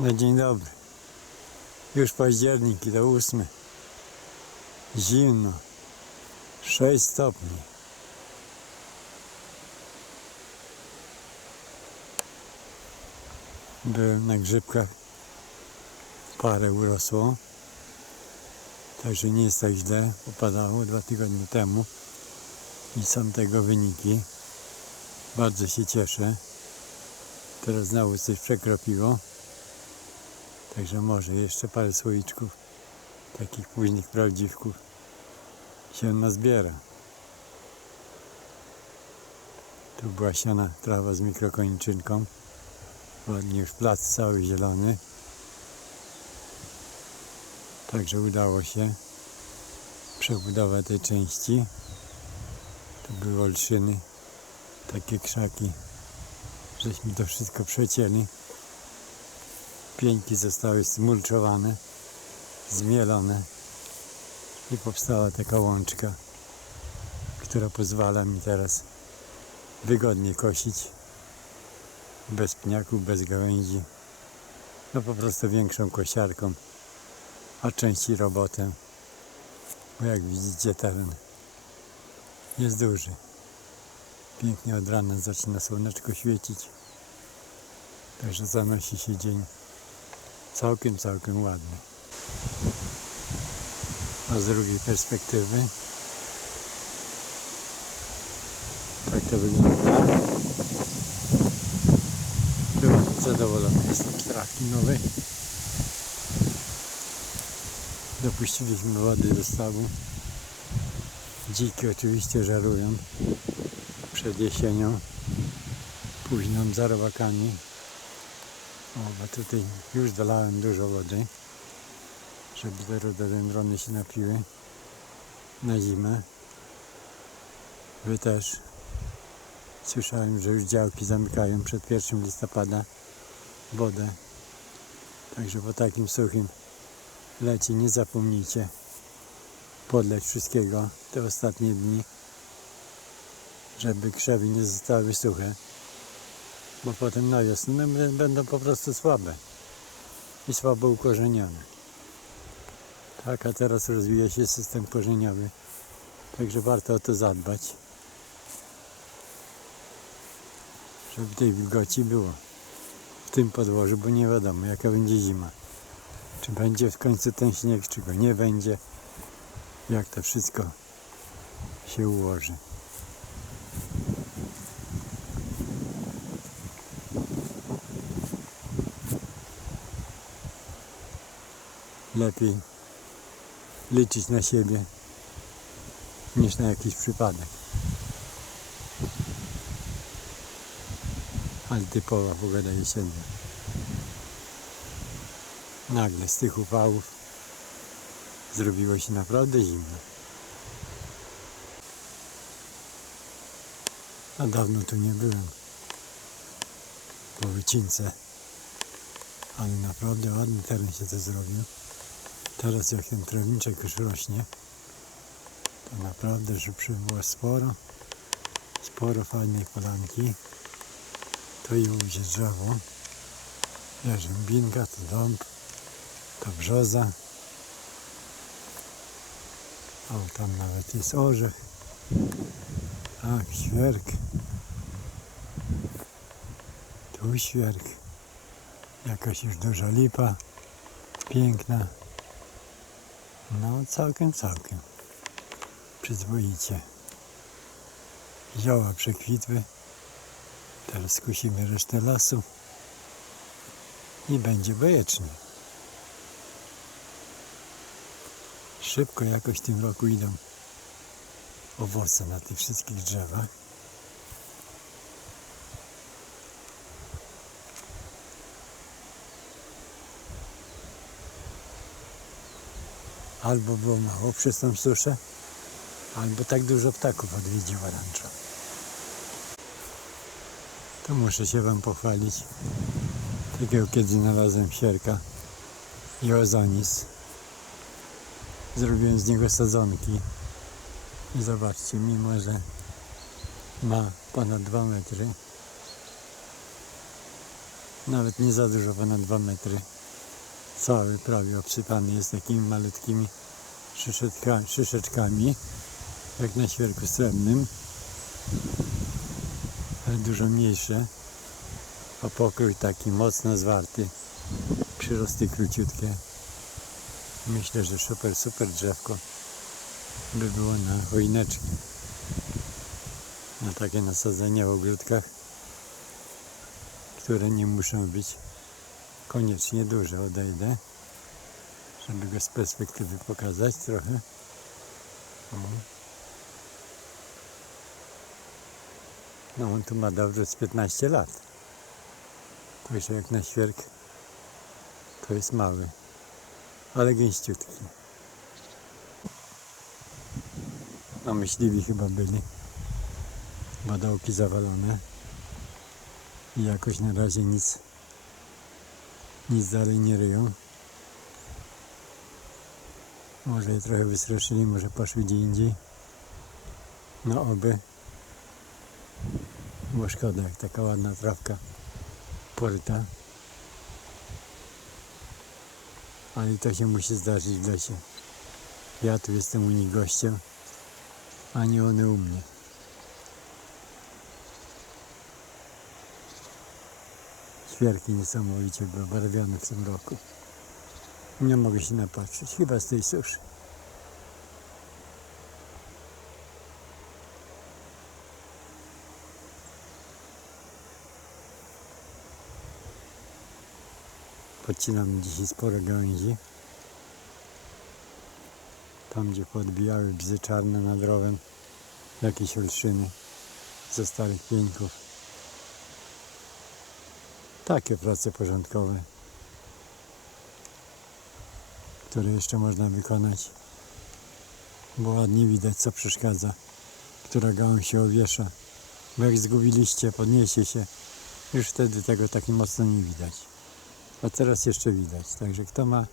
No dzień dobry. Już październik i ósmy. Zimno. 6 stopni. Byłem na grzybkach. Parę urosło. Także nie jest tak źle. Upadało dwa tygodnie temu. I są tego wyniki. Bardzo się cieszę. Teraz znowu coś przekropiło. Także może jeszcze parę słoiczków, takich późnych prawdziwków się nazbiera. Tu była siana trawa z mikrokoniczynką. Ładnie już plac cały zielony. Także udało się przebudowa tej części. Tu były olszyny, takie krzaki. Żeśmy to wszystko przecięli. Pieńki zostały smulczowane, zmielone i powstała taka łączka, która pozwala mi teraz wygodnie kosić bez pniaków, bez gałęzi. No po prostu większą kosiarką, a części robotę. Bo jak widzicie teren jest duży. Pięknie od rana zaczyna słoneczko świecić. Także zanosi się dzień całkiem, całkiem ładny. A z drugiej perspektywy tak to wygląda. Byłem zadowolony jestem z trawki nowej. Dopuściliśmy wody do stawu. Dziki oczywiście żarują przed jesienią, późną za robakami. O, bo tutaj już dolałem dużo wody, żeby te rododendrony się napiły na zimę. Wy też. Słyszałem, że już działki zamykają przed 1 listopada wodę. Także po takim suchym lecie nie zapomnijcie podleć wszystkiego te ostatnie dni, żeby krzewy nie zostały suche bo potem na wiosnę b- będą po prostu słabe i słabo ukorzenione. Tak, a teraz rozwija się system korzeniowy, także warto o to zadbać, żeby tej wilgoci było w tym podłożu, bo nie wiadomo jaka będzie zima. Czy będzie w końcu ten śnieg, czy go nie będzie, jak to wszystko się ułoży. Lepiej liczyć na siebie niż na jakiś przypadek. Ale typowa pogoda jesienna. Nagle z tych upałów zrobiło się naprawdę zimno. A dawno tu nie byłem. Po wycince. Ale naprawdę ładny teren się to zrobił. Teraz jak ten trawniczek już rośnie, to naprawdę, że przybyło sporo, sporo fajnej polanki. To i ujdzie drzewo, jarzębinka, to dąb, to brzoza. O, tam nawet jest orzech. Tak, świerk. Tu świerk. Jakaś już duża lipa. Piękna. No całkiem, całkiem. Przyzwoicie. Zioła przekwitły. Teraz skusimy resztę lasu. I będzie bajecznie. Szybko jakoś w tym roku idą owoce na tych wszystkich drzewach. Albo było mało przez tą suszę, albo tak dużo ptaków odwiedziło ranczo. To muszę się Wam pochwalić. Takiego kiedy znalazłem sierka i ozonis. Zrobiłem z niego sadzonki. I zobaczcie, mimo że ma ponad 2 metry, Nawet nie za dużo, ponad 2 metry. Cały prawie obsypany jest takimi malutkimi szyszeczka, szyszeczkami, jak na świerku srebrnym, ale dużo mniejsze, a pokrój taki mocno zwarty, przyrosty króciutkie. Myślę, że super, super drzewko by było na choineczki, na takie nasadzenia w ogródkach, które nie muszą być koniecznie duże. Odejdę, żeby go z perspektywy pokazać trochę. No on tu ma dobrze z 15 lat. Także jak na świerk to jest mały, ale gęściutki. No myśliwi chyba byli, bo zawalone i jakoś na razie nic, nic dalej nie ryją. Może je trochę wystraszyli, może poszły gdzie indziej. No oby. Bo szkoda, jak taka ładna trawka poryta. Ale to się musi zdarzyć w lesie. Ja tu jestem u nich gościem, a nie one u mnie. Świerki niesamowicie były barwione w tym roku. Nie mogę się napatrzeć, chyba z tej suszy. Podcinam dzisiaj sporo gałęzi. Tam, gdzie podbijały bzy czarne nad rowem, jakieś olszyny ze starych pieńków. Takie prace porządkowe, które jeszcze można wykonać, bo ładnie widać, co przeszkadza, która gałąź się owiesza. Bo jak zgubiliście, podniesie się, już wtedy tego tak mocno nie widać. A teraz jeszcze widać. Także kto ma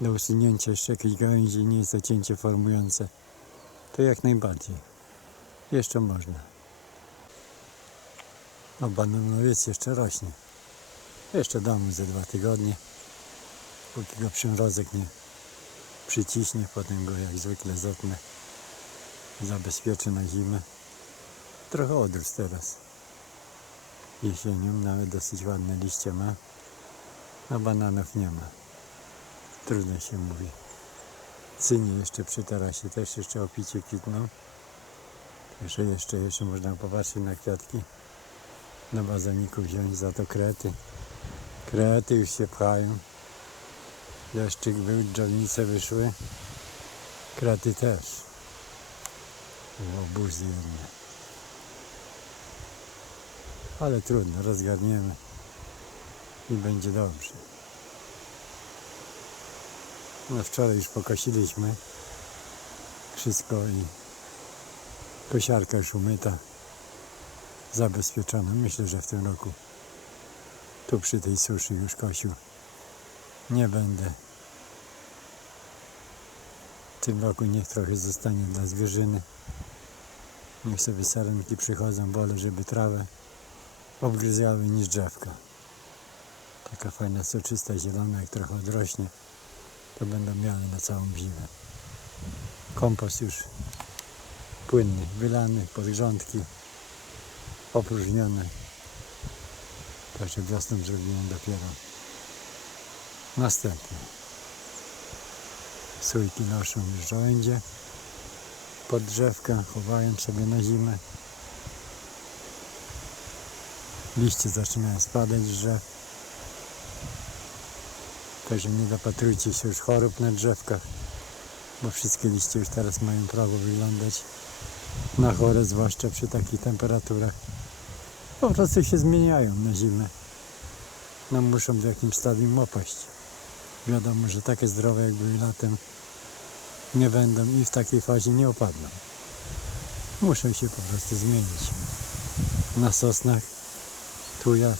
do usunięcia jeszcze jakieś gałęzi, nie jest to cięcie formujące, to jak najbardziej. Jeszcze można. A bananowiec jeszcze rośnie. Jeszcze dam mu ze dwa tygodnie, póki go przymrozek nie przyciśnie, potem go jak zwykle zotnę, zabezpieczę na zimę. Trochę odrósł teraz. Jesienią nawet dosyć ładne liście ma. A bananów nie ma. Trudno się mówi. Cynie jeszcze przy tarasie też jeszcze opicie kwitną. Jeszcze, jeszcze, jeszcze można popatrzeć na kwiatki. Na bazoniku wziąć za to krety. Krety już się pchają. Deszczyk był, dżownice wyszły. Krety też. Obuzy jedne. Ale trudno, rozgarniemy i będzie dobrze. No wczoraj już pokosiliśmy wszystko i kosiarka już umyta, zabezpieczona. Myślę, że w tym roku tu przy tej suszy już kosił nie będę. W tym roku niech trochę zostanie dla zwierzyny. Niech sobie sarenki przychodzą, wolę, żeby trawę obgryzały niż drzewka. Taka fajna, soczysta, zielona, jak trochę odrośnie, to będą miały na całą zimę. Kompost już płynny, wylany, podgrządki opróżnione. Także wiosną zrobiłem dopiero następne. Sójki noszą już żołędzie pod drzewka, chowają sobie na zimę. Liście zaczynają spadać z drzew. Także nie dopatrujcie się już chorób na drzewkach, bo wszystkie liście już teraz mają prawo wyglądać na chore, zwłaszcza przy takich temperaturach. Po prostu się zmieniają na zimę. No muszą w jakimś stadium opaść. Wiadomo, że takie zdrowe jak były latem nie będą i w takiej fazie nie opadną. Muszą się po prostu zmienić. Na sosnach, tujach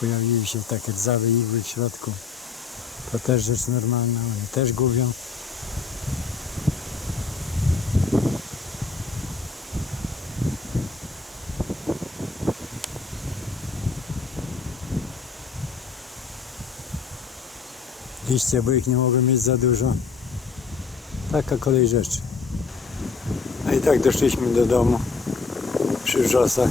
pojawiły się takie rdzawe igły w środku. To też rzecz normalna, one też gubią. Liście, bo ich nie mogę mieć za dużo. Taka kolej rzeczy. A i tak doszliśmy do domu przy wrzosach.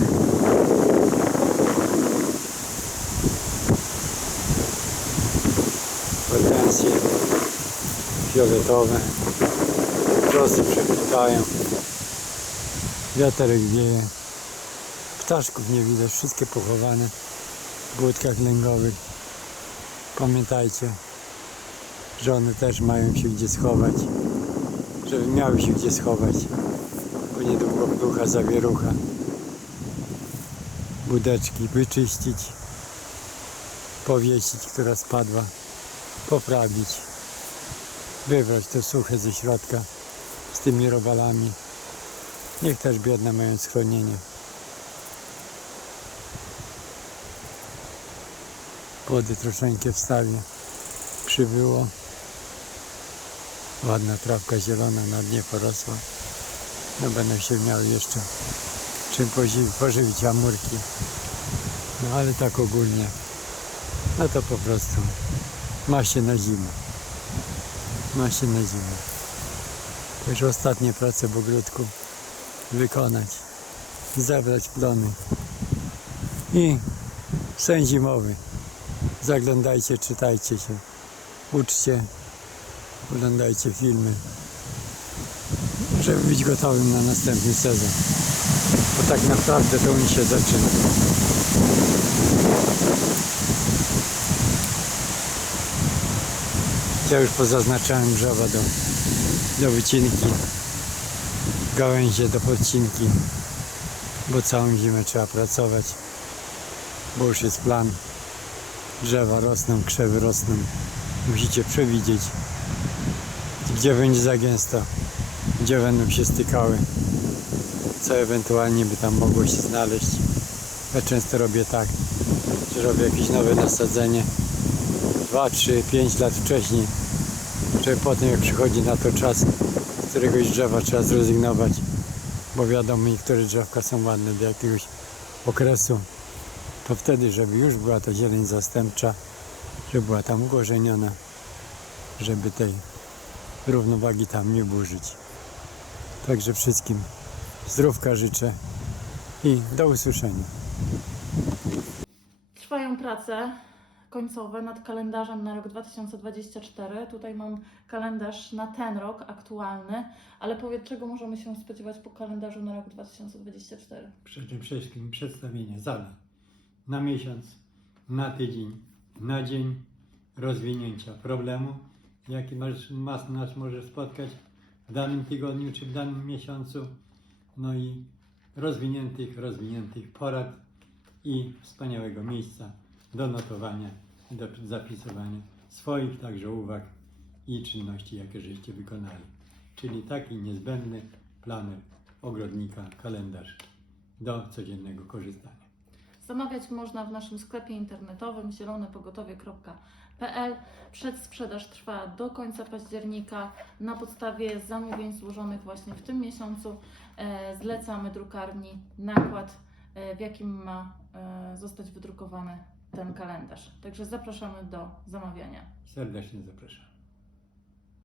Hortensje fioletowe. Wrzosy przekwitają. Wiaterek wieje. Ptaszków nie widać, wszystkie pochowane w budkach lęgowych. Pamiętajcie, że one też mają się gdzie schować, żeby miały się gdzie schować, bo niedługo plucha zawierucha. Budeczki wyczyścić, powiesić, która spadła, poprawić, wybrać to suche ze środka z tymi robalami. Niech też biedne mają schronienie. Wody troszeczkę wstawię. Przybyło. Ładna trawka zielona na dnie porosła. No będą się miały jeszcze czym pożywić amurki. No ale tak ogólnie. No to po prostu ma się na zimę. Ma się na zimę. To już ostatnie prace w ogródku wykonać. Zebrać plony. I sen zimowy. Zaglądajcie, czytajcie się, uczcie, oglądajcie filmy, żeby być gotowym na następny sezon. Bo tak naprawdę to on się zaczyna. Ja już pozaznaczałem drzewa do, do wycinki, gałęzie do podcinki, bo całą zimę trzeba pracować, bo już jest plan drzewa rosną, krzewy rosną. Musicie przewidzieć, gdzie będzie za gęsto, gdzie będą się stykały, co ewentualnie by tam mogło się znaleźć. Ja często robię tak, że robię jakieś nowe nasadzenie. 2, 3, 5 lat wcześniej, żeby potem jak przychodzi na to czas, z któregoś drzewa trzeba zrezygnować, bo wiadomo, niektóre drzewka są ładne do jakiegoś okresu, to wtedy, żeby już była ta zieleń zastępcza, żeby była tam ukorzeniona, żeby tej równowagi tam nie burzyć. Także wszystkim zdrówka życzę i do usłyszenia. Trwają prace końcowe nad kalendarzem na rok 2024. Tutaj mam kalendarz na ten rok aktualny, ale powiedz, czego możemy się spodziewać po kalendarzu na rok 2024? Przede wszystkim przedstawienie zadań na miesiąc, na tydzień, na dzień rozwinięcia problemu, jaki masz, mas, nas może spotkać w danym tygodniu czy w danym miesiącu, no i rozwiniętych, rozwiniętych porad i wspaniałego miejsca do notowania do zapisywania swoich także uwag i czynności, jakie żeście wykonali. Czyli taki niezbędny planer ogrodnika, kalendarz do codziennego korzystania. Zamawiać można w naszym sklepie internetowym zielonepogotowie.pl. Przedsprzedaż trwa do końca października. Na podstawie zamówień złożonych właśnie w tym miesiącu e, zlecamy drukarni nakład, e, w jakim ma e, zostać wydrukowany ten kalendarz. Także zapraszamy do zamawiania. Serdecznie zapraszam.